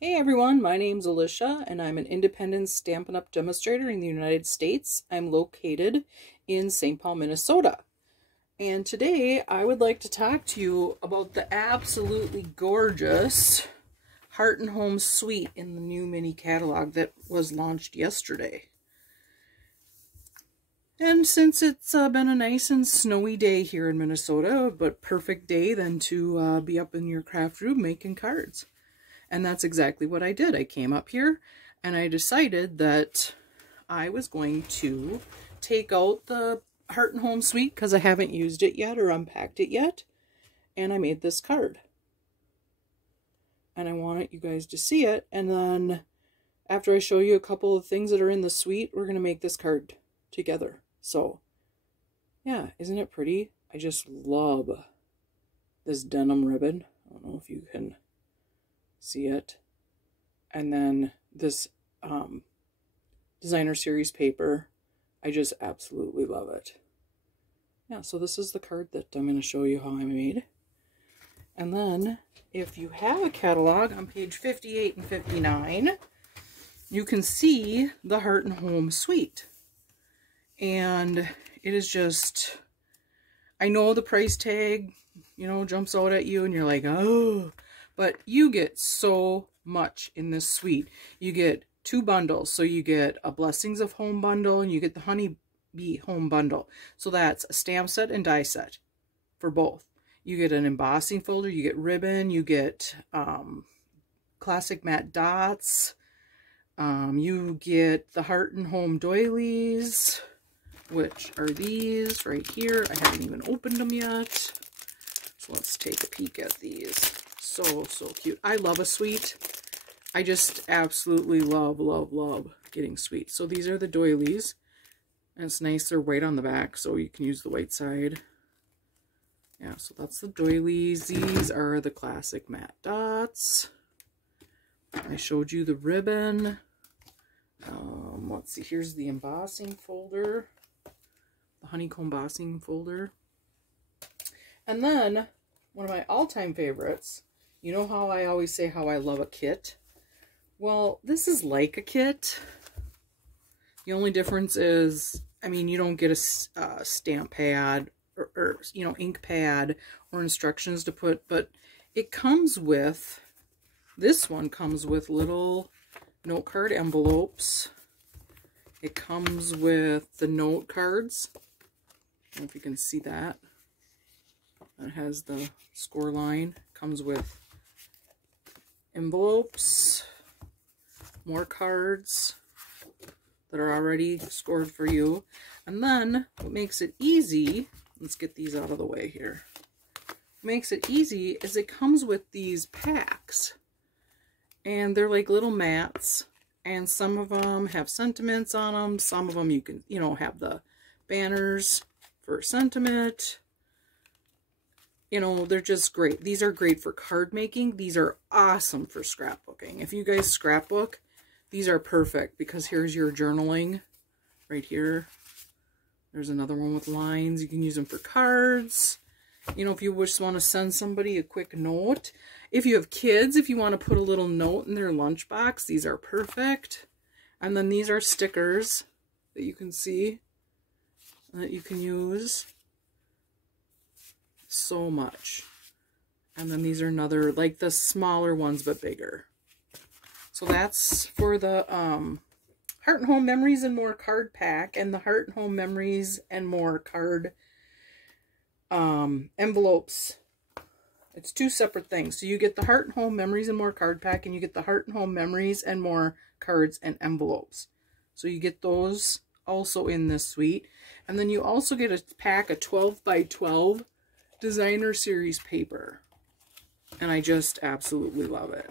Hey everyone, my name's Alicia and I'm an independent Stampin' Up! Demonstrator in the United States. I'm located in St. Paul, Minnesota. And today I would like to talk to you about the absolutely gorgeous Heart and Home Suite in the new mini catalog that was launched yesterday. And since it's been a nice and snowy day here in Minnesota, but perfect day then to be up in your craft room making cards. And that's exactly what I did. I came up here and I decided that I was going to take out the Heart and Home Suite because I haven't used it yet or unpacked it yet. And I made this card. And I wanted you guys to see it. And then after I show you a couple of things that are in the suite, we're going to make this card together. So, yeah, isn't it pretty? I just love this denim ribbon. I don't know if you can see it. And then this designer series paper. I just absolutely love it. Yeah, so this is the card that I'm going to show you how I made. And then if you have a catalog on page 58 and 59, you can see the Heart and Home Suite. And it is just, I know the price tag, jumps out at you and you're like, oh, but you get so much in this suite. You get 2 bundles. So you get a Blessings of Home bundle and you get the Honeybee Home bundle. So that's a stamp set and die set for both. You get an embossing folder, you get ribbon, you get classic matte dots. You get the Heart and Home doilies, which are these right here. I haven't even opened them yet. So let's take a peek at these. So cute. I love a suite. I just absolutely love getting suites. So these are the doilies. And it's nice. They're white on the back, so you can use the white side. Yeah, so that's the doilies. These are the classic matte dots. I showed you the ribbon. Let's see. Here's the embossing folder. The honeycomb embossing folder. And then, one of my all-time favorites. You know how I always say how I love a kit? Well, this is like a kit. The only difference is, you don't get a stamp pad or ink pad or instructions to put, but it comes with, this one comes with little note card envelopes. It comes with the note cards. I don't know if you can see that. It has the score line. Comes with envelopes, more cards that are already scored for you. And then what makes it easy, let's get these out of the way here. What makes it easy is it comes with these packs. And they're like little mats. And some of them have sentiments on them. Some of them you can, have the banners for sentiment. They're just great. These are great for card making. These are awesome for scrapbooking. If you guys scrapbook, these are perfect because here's your journaling right here. There's another one with lines. You can use them for cards. If you just want to send somebody a quick note. If you have kids, if you want to put a little note in their lunchbox, these are perfect. And then these are stickers that you can see that you can use. So much. And then these are another, like the smaller ones but bigger. So that's for the Heart and Home Memories and More card pack and the Heart and Home Memories and More card envelopes. It's 2 separate things. So you get the Heart and Home Memories and More card pack and you get the Heart and Home Memories and More cards and envelopes. So you get those also in this suite. And then you also get a pack of 12 by 12 designer series paper. And I just absolutely love it.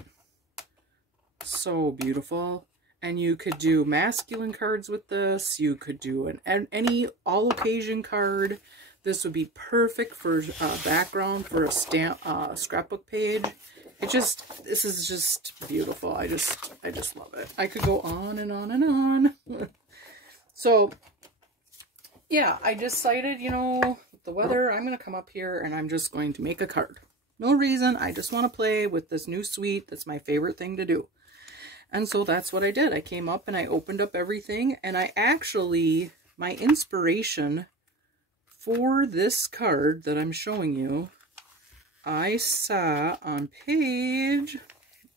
So beautiful. And you could do masculine cards with this. You could do any all occasion card. This would be perfect for background for a scrapbook page. This is just beautiful. I just love it. I could go on and on and on. So yeah, I decided, with the weather, I'm going to come up here and I'm just going to make a card. No reason. I just want to play with this new suite. That's my favorite thing to do. And so that's what I did. I came up and I opened up everything, and I actually, my inspiration for this card that I'm showing you, I saw on page,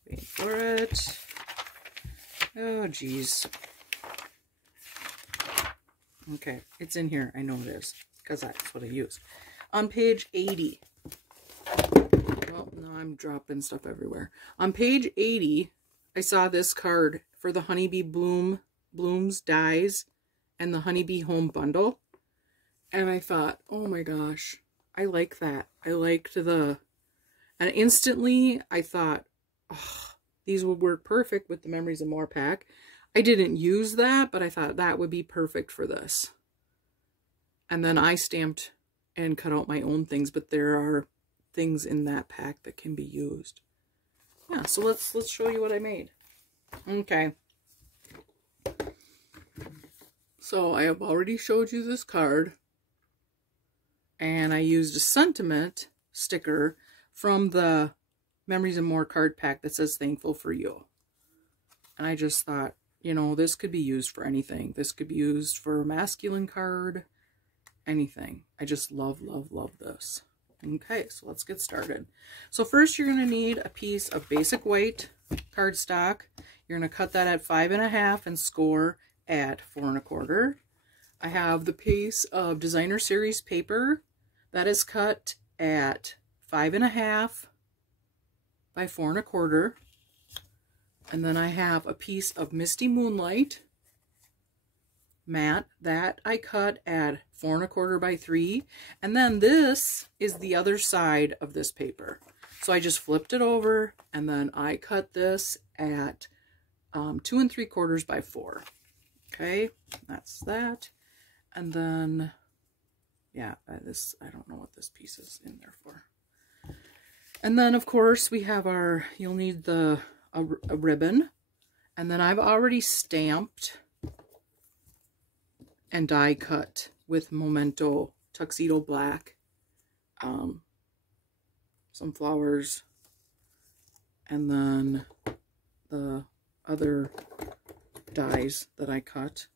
wait for it, oh geez. Okay, it's in here. I know it is, because that's what I use. On page 80. Oh, no, I'm dropping stuff everywhere. On page 80, I saw this card for the Honeybee Blooms Dies and the Honeybee Home Bundle. And I thought, oh my gosh, I like that. I liked and instantly I thought, oh, these would work perfect with the Memories of More pack. I didn't use that, but I thought that would be perfect for this. And then I stamped and cut out my own things, but there are things in that pack that can be used. Yeah, so let's show you what I made. Okay. So I have already showed you this card, and I used a sentiment sticker from the Memories and More card pack that says thankful for you. And I just thought, you know, this could be used for anything. This could be used for a masculine card, anything. I just love this. Okay, so let's get started. So first you're going to need a piece of basic white cardstock. You're going to cut that at 5.5 and score at 4 1/4. I have the piece of Designer Series paper that is cut at 5.5 by 4 1/4. And then I have a piece of Misty Moonlight matte that I cut at 4 1/4 by 3. And then this is the other side of this paper. So I just flipped it over, and then I cut this at 2 3/4 by 4. Okay, that's that. And then, yeah, this, I don't know what this piece is in there for. And then, of course, we have our, you'll need a ribbon. And then I've already stamped and die cut with Memento Tuxedo Black, some flowers, and then the other dies that I cut.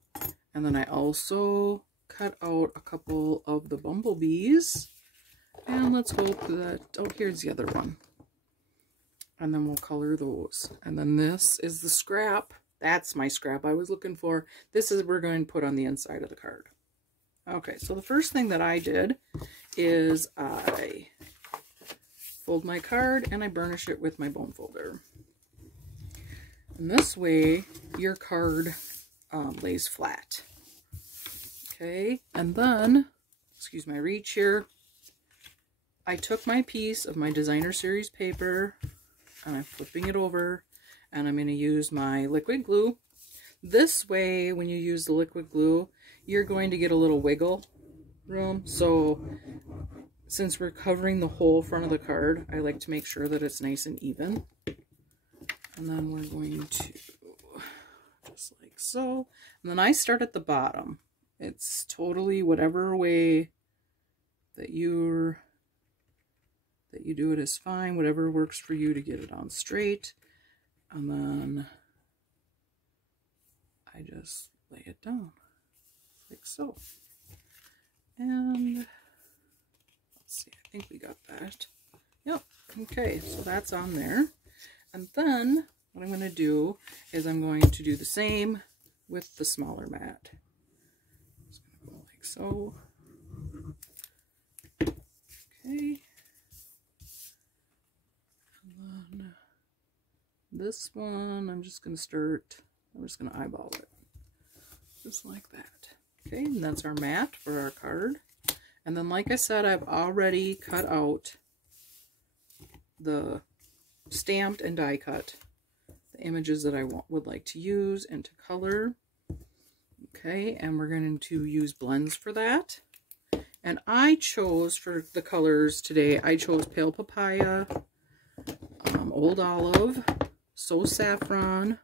And then I also cut out a couple of the bumblebees, and let's hope that, oh, here's the other one. And then we'll color those. And then this is the scrap. That's my scrap I was looking for. This is we're going to put on the inside of the card. Okay, so the first thing that I did is I fold my card and I burnish it with my bone folder. And this way your card lays flat. Okay, and then, excuse my reach here, I took my piece of my Designer Series paper and I'm flipping it over, and I'm going to use my liquid glue. This way, when you use the liquid glue, you're going to get a little wiggle room. So since we're covering the whole front of the card, I like to make sure that it's nice and even. And then we're going to, just like so. And then I start at the bottom. It's totally whatever way that you do it is fine. Whatever works for you to get it on straight. And then I just lay it down like so. And let's see, I think we got that. Yep. Okay, so that's on there. And then what I'm going to do is I'm going to do the same with the smaller mat. Just going to go like so. Okay. And then this one, I'm just going to eyeball it. Just like that. Okay, and that's our mat for our card. And then, like I said, I've already cut out the stamped and die cut the images that I would like to use and to color. Okay, and we're going to use blends for that. And I chose for the colors today, I chose Pale Papaya, Old Olive, So Saffron,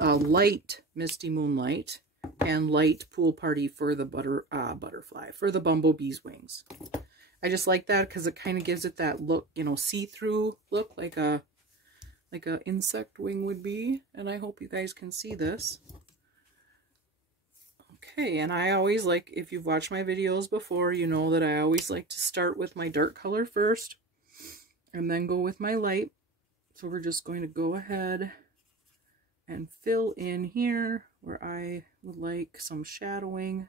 Light Misty Moonlight, and Light Pool Party for the butterfly, for the bumblebee's wings. I just like that because it kind of gives it that look, you know, see-through look, like a insect wing would be. And I hope you guys can see this. Okay, and I always like, if you've watched my videos before, you know that I always like to start with my dark color first and then go with my light. So we're just going to go ahead and fill in here where I would like some shadowing.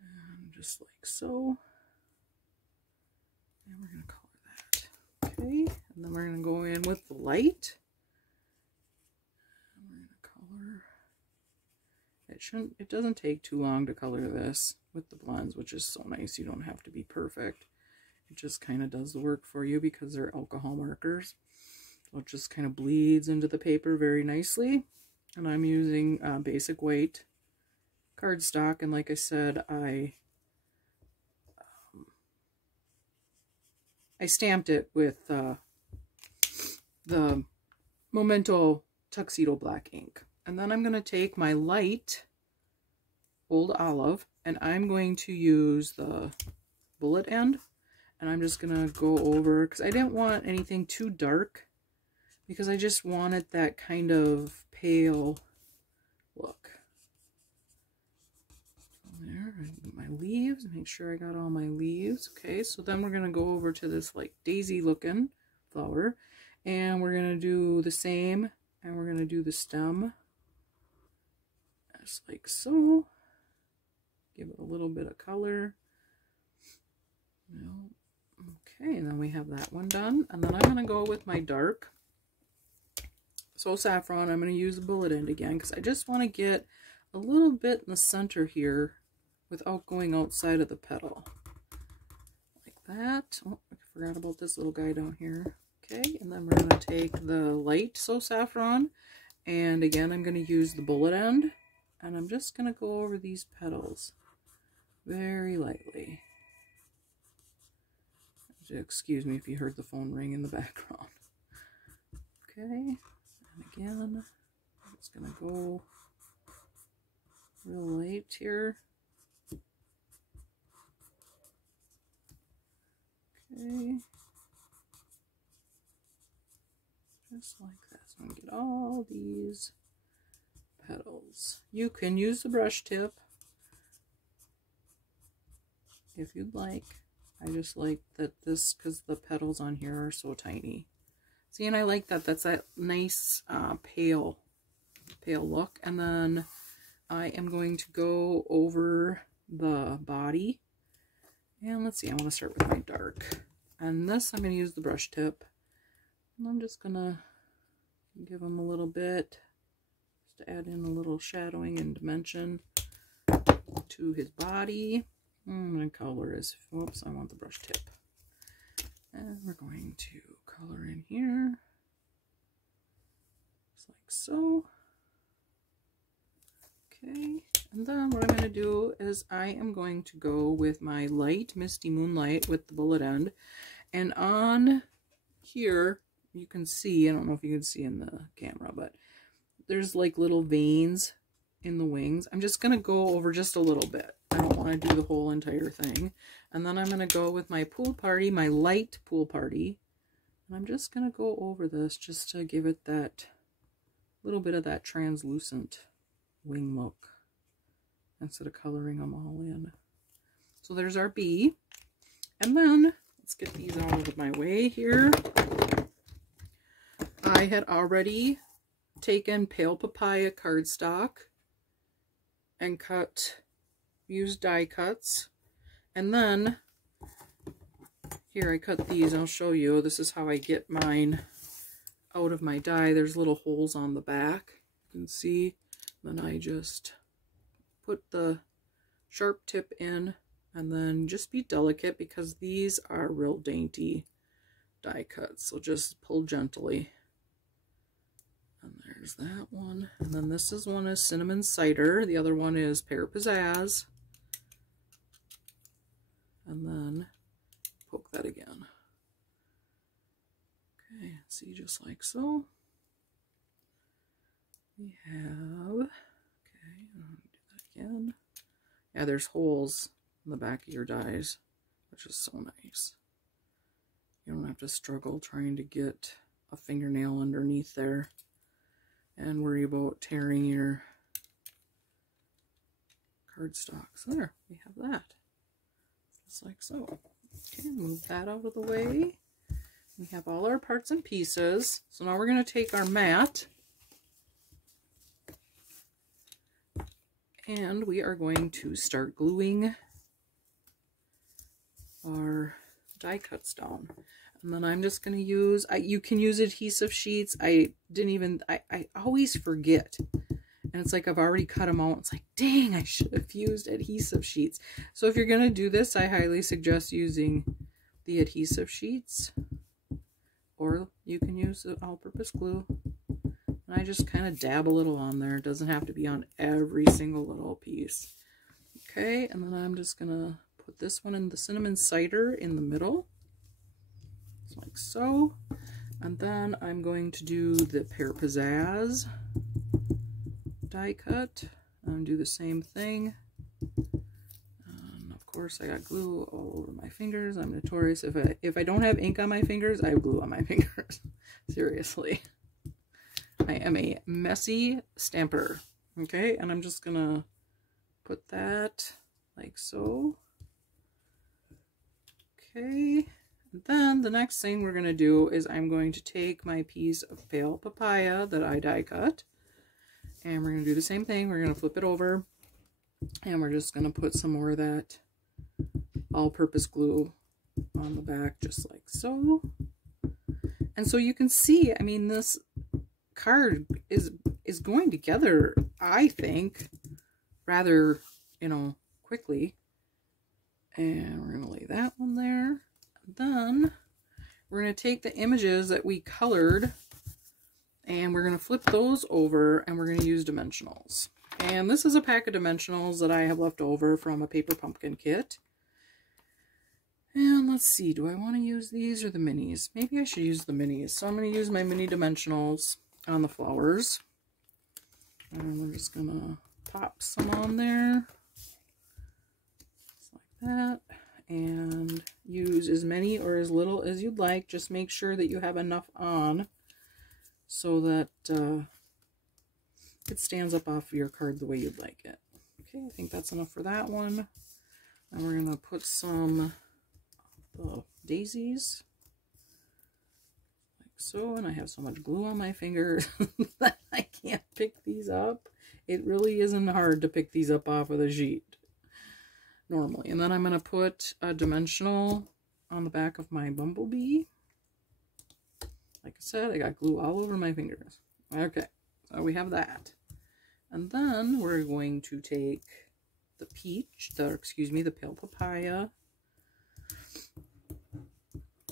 And just like so. And we're going to color that. Okay, and then we're going to go in with the light. And we're going to color. It doesn't take too long to color this with the blends, which is so nice. You don't have to be perfect. It just kind of does the work for you because they're alcohol markers. So it just kind of bleeds into the paper very nicely. And I'm using basic weight cardstock, and like I said, I stamped it with the Memento Tuxedo Black ink. And then I'm going to take my light Old Olive, and I'm going to use the bullet end, and I'm just going to go over, because I didn't want anything too dark, because I just wanted that kind of pale look. There, my leaves, make sure I got all my leaves. Okay, so then we're going to go over to this like daisy looking flower, and we're going to do the same, and we're going to do the stem just like so. Give it a little bit of color. Okay, and then we have that one done, and then I'm going to go with my dark So Saffron. I'm going to use the bullet end again because I just want to get a little bit in the center here without going outside of the petal. Like that. Oh, I forgot about this little guy down here. Okay, and then we're going to take the light So Saffron, and again I'm going to use the bullet end, and I'm just going to go over these petals very lightly. Excuse me if you heard the phone ring in the background. Okay, and again, I'm just going to go real light here. Okay, just like that. So I'm going to get all these petals. You can use the brush tip if you'd like. I just like that this, because the petals on here are so tiny. See, and I like that. That's that nice pale look. And then I am going to go over the body. And let's see, I want to start with my dark. And this, I'm going to use the brush tip. And I'm just going to give him a little bit, just to add in a little shadowing and dimension to his body. I'm going to color his, whoops, I want the brush tip. And we're going to color in here, just like so. Okay, and then what I'm going to do is I am going to go with my light Misty Moonlight with the bullet end. And on here, you can see, I don't know if you can see in the camera, but there's like little veins in the wings. I'm just going to go over just a little bit. I don't want to do the whole entire thing. And then I'm going to go with my Pool Party, my light Pool Party. And I'm just going to go over this just to give it that little bit of that translucent wing look instead of coloring them all in. So there's our bee. And then let's get these out of my way here. I had already taken Pale Papaya cardstock and used die cuts, and then here I cut these. I'll show you. This is how I get mine out of my die. There's little holes on the back, you can see. Then I just put the sharp tip in, and then just be delicate because these are real dainty die cuts, so just pull gently. And there's that one. And then this one is Cinnamon Cider. The other one is Pear Pizzazz. And then poke that again. Okay, see, just like so. We have, okay, I'll do that again. Yeah, there's holes in the back of your dies. which is so nice. You don't have to struggle trying to get a fingernail underneath there and worry about tearing your cardstock. So there, we have that. Just like so. Okay, move that out of the way. We have all our parts and pieces. So now we're going to take our mat and we are going to start gluing our die cuts down. And then I'm just going to use, you can use adhesive sheets. I always forget. And it's like I've already cut them out. It's like, dang, I should have used adhesive sheets. So if you're going to do this, I highly suggest using the adhesive sheets. Or you can use the all-purpose glue. And I just kind of dab a little on there. It doesn't have to be on every single little piece. Okay, and then I'm just going to put this one in the cinnamon cider in the middle. Just like so. And then I'm going to do the Pear Pizzazz die cut and do the same thing. And of course I got glue all over my fingers. I'm notorious. If I don't have ink on my fingers, I have glue on my fingers. Seriously. I am a messy stamper. Okay, and I'm just gonna put that like so. Okay, and then the next thing we're gonna do is I'm going to take my piece of pale papaya that I die cut, and we're gonna do the same thing. We're gonna flip it over, and we're just gonna put some more of that all-purpose glue on the back, just like so. And so you can see, I mean, this card is going together, I think, rather, you know, quickly. And we're going to lay that one there. Then we're going to take the images that we colored and we're going to flip those over and we're going to use dimensionals. And this is a pack of dimensionals that I have left over from a paper pumpkin kit. And let's see, do I want to use these or the minis? Maybe I should use the minis. So I'm going to use my mini dimensionals on the flowers. And we're just going to pop some on there. Just like that. And use as many or as little as you'd like. Just make sure that you have enough on so that it stands up off of your card the way you'd like it. Okay, I think that's enough for that one. And we're going to put some the daisies like so, and I have so much glue on my fingers that I can't pick these up. It really isn't hard to pick these up off of the sheet normally. And then I'm going to put a dimensional on the back of my bumblebee. Like I said, I got glue all over my fingers. Okay, so we have that. And then we're going to take the the pale papaya,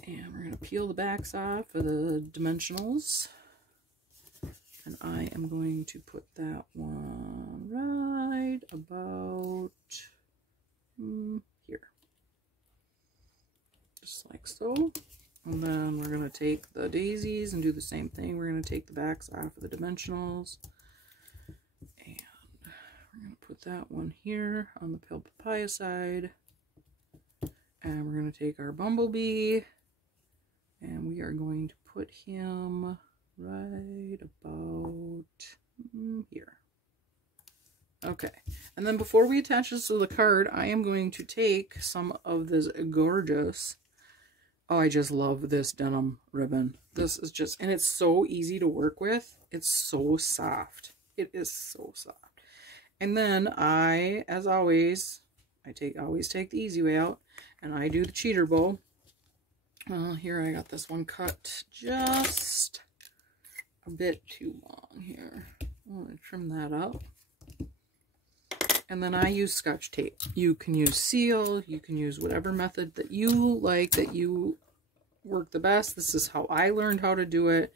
and we're going to peel the backs off of the dimensionals. And I am going to put that one right about here. Just like so. And then we're going to take the daisies and do the same thing. We're going to take the backs off of the dimensionals. And we're going to put that one here on the pale papaya side. And we're going to take our bumblebee. And we are going to put him right about here. Okay, and then before we attach this to the card, I am going to take some of this gorgeous, oh, I just love this denim ribbon. This is just, and it's so easy to work with. It's so soft. It is so soft. And then I, as always, always take the easy way out, and I do the cheater bow. Here I got this one cut just a bit too long here. I'm going to trim that up. And then I use Scotch tape. You can use seal, you can use whatever method that you like, that you work the best. This is how I learned how to do it,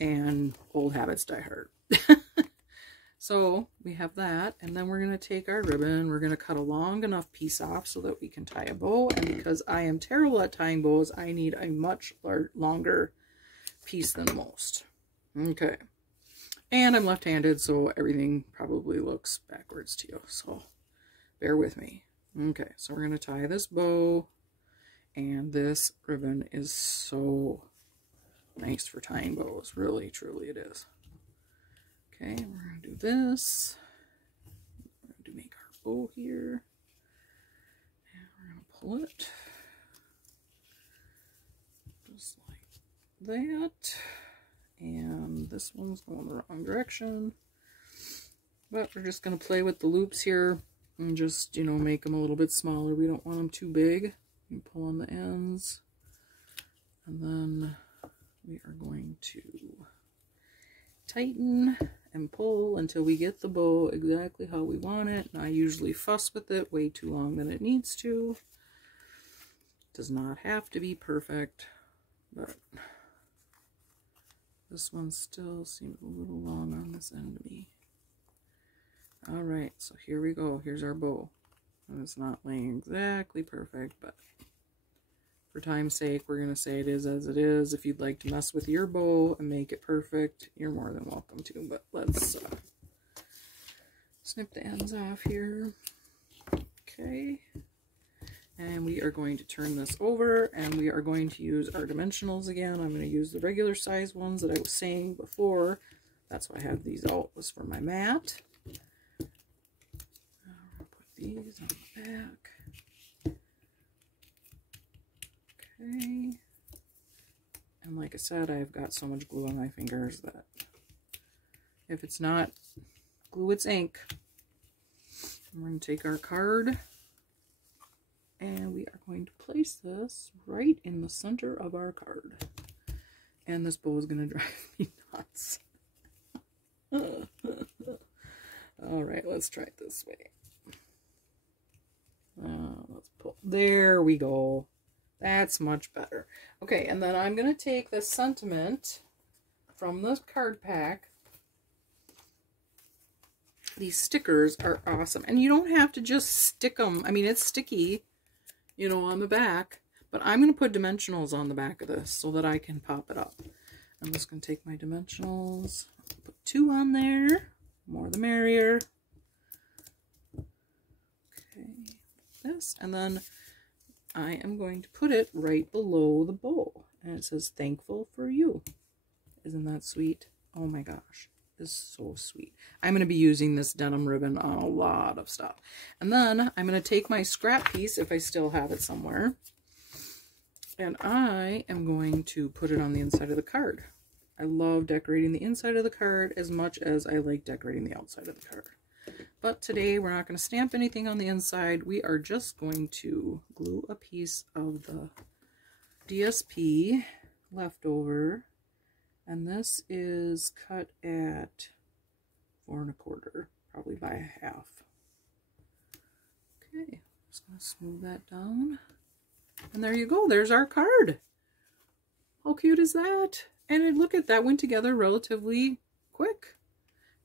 and old habits die hard. So we have that, and then we're going to take our ribbon, we're going to cut a long enough piece off so that we can tie a bow, and because I am terrible at tying bows, I need a much longer piece than most. Okay. And I'm left-handed, so everything probably looks backwards to you, so bear with me. Okay, so we're going to tie this bow, And this ribbon is so nice for tying bows. Really, truly it is. Okay, we're going to do this. We're going to make our bow here. And we're going to pull it. Just like that. And this one's going the wrong direction. But we're just going to play with the loops here and just, you know, make them a little bit smaller. We don't want them too big. You pull on the ends. And then we are going to tighten and pull until we get the bow exactly how we want it. And I usually fuss with it way too long than it needs to. It does not have to be perfect, but this one still seems a little long on this end to me. Alright, so here we go. Here's our bow. And it's not laying exactly perfect, but for time's sake, we're going to say it is as it is. If you'd like to mess with your bow and make it perfect, you're more than welcome to. But let's snip the ends off here. Okay. And we are going to turn this over, and we are going to use our dimensionals again. I'm going to use the regular size ones that I was saying before. That's why I have these out, was for my mat. I'll put these on the back. Okay, and like I said, I've got so much glue on my fingers that if it's not glue, it's ink. We're going to take our card and we are going to place this right in the center of our card. And this bow is going to drive me nuts. Alright, let's try it this way. Let's pull. There we go. That's much better. Okay, and then I'm going to take the sentiment from the card pack. These stickers are awesome. And you don't have to just stick them. I mean, it's sticky, you know, on the back. But I'm going to put dimensionals on the back of this so that I can pop it up. I'm just going to take my dimensionals, put 2 on there. More the merrier. Okay, this. And then I am going to put it right below the bow. And it says, thankful for you. Isn't that sweet? Oh my gosh. This is so sweet. I'm going to be using this denim ribbon on a lot of stuff. And then I'm going to take my scrap piece, if I still have it somewhere. And I am going to put it on the inside of the card. I love decorating the inside of the card as much as I like decorating the outside of the card. But today we're not going to stamp anything on the inside. We are just going to glue a piece of the DSP leftover. And this is cut at 4 1/4, probably by a half. Okay, just going to smooth that down. And there you go. There's our card. How cute is that? And look at that, went together relatively quick.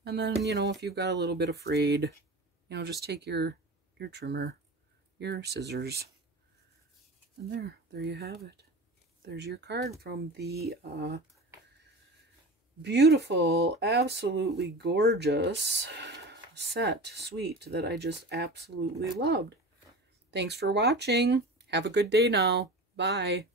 And then, you know, if you've got a little bit of frayed, you know, just take your trimmer, your scissors, and there you have it. There's your card from the beautiful, absolutely gorgeous set suite that I just absolutely loved. Thanks for watching. Have a good day now. Bye.